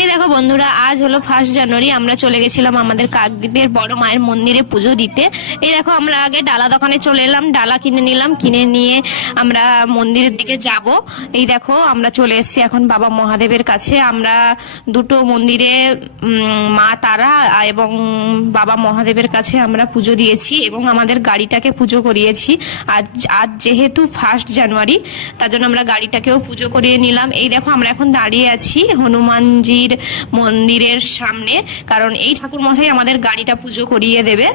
এই দেখো বন্ধুরা, আজ হলো 1 জানুয়ারি। আমরা চলে গেছিলাম আমাদের কাকদ্বীপের বড় মায়ের মন্দিরে পুজো দিতে। এই দেখো, আমরা আগে ডালা দোকানে চলে এলাম, ডালা কিনে নিলাম, কিনে নিয়ে আমরা মন্দিরের দিকে যাব। এই দেখো, আমরা চলে এসেছি এখন বাবা মহাদেবের কাছে। আমরা দুটো মন্দিরে মা তারা এবং বাবা মহাদেবের কাছে আমরা পুজো দিয়েছি এবং আমাদের গাড়িটাকে পুজো করিয়েছি। আজ আজ যেহেতু 1 জানুয়ারি, তার জন্য আমরা গাড়িটাকেও পুজো করিয়ে নিলাম। এই দেখো, আমরা এখন দাঁড়িয়ে আছি হনুমানজির মন্দিরের সামনে, কারণ এই ঠাকুর মশাই আমাদের গাড়িটা পুজো করিয়ে দেবে।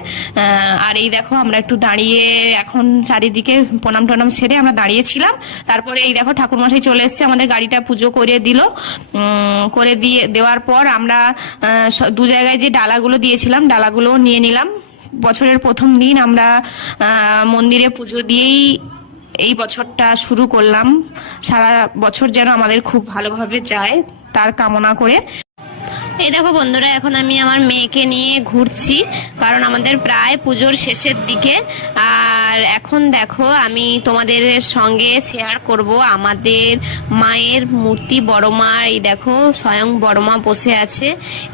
আর এই দেখো, আমরা একটু দাঁড়িয়ে এখন চারিদিকে প্রণাম টনাম সেরে আমরা দাঁড়িয়েছিলাম। তারপরে এই দেখো, ঠাকুর মশাই চলে এসেছে, আমাদের গাড়িটা পুজো করে দিল। করে দিয়ে দেওয়ার পর আমরা দু জায়গায় যে ডালাগুলো দিয়েছিলাম, ডালাগুলো নিয়ে নিলাম। বছরের প্রথম দিন আমরা মন্দিরে পুজো দিয়েই এই বছরটা শুরু করলাম। সারা বছর যেন আমাদের খুব ভালোভাবে যায় তার কামনা করে। এই দেখো বন্ধুরা, এখন আমি আমার মেয়েকে নিয়ে ঘুরছি, কারণ আমাদের প্রায় পুজোর শেষের দিকে। আর এখন দেখো, আমি তোমাদের সঙ্গে শেয়ার করব আমাদের মায়ের মূর্তি, বড় মা। এই দেখো, স্বয়ং বড় মা বসে আছে।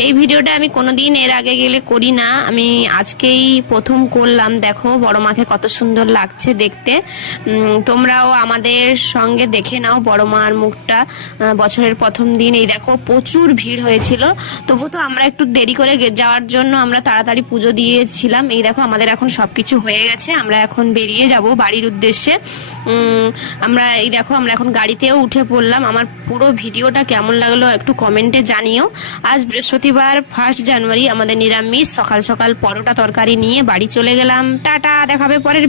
এই ভিডিওটা আমি কোনোদিন এর আগে গেলে করি না, আমি আজকেই প্রথম করলাম। দেখো বড় মাকে কত সুন্দর লাগছে দেখতে। তোমরাও আমাদের সঙ্গে দেখে নাও বড় মার মুখটা বছরের প্রথম দিন। এই দেখো, প্রচুর ভিড় হয়েছিল, তবু তো আমরা একটু দেরি করে যাওয়ার জন্য আমরা তাড়াতাড়ি পুজো দিয়েছিলাম। এই দেখো, আমাদের এখন সবকিছু হয়ে গেছে, আমরা এখন বেরিয়ে যাব বাড়ির উদ্দেশ্যে। এই দেখো, আমরা এখন গাড়িতেও উঠে পড়লাম। আমার পুরো ভিডিওটা কেমন লাগলো একটু কমেন্টে জানিও। আজ বৃহস্পতিবার 1 জানুয়ারি, আমাদের নিরামিষ। সকাল সকাল পরোটা তরকারি নিয়ে বাড়ি চলে গেলাম। টাটা, দেখাবে পরের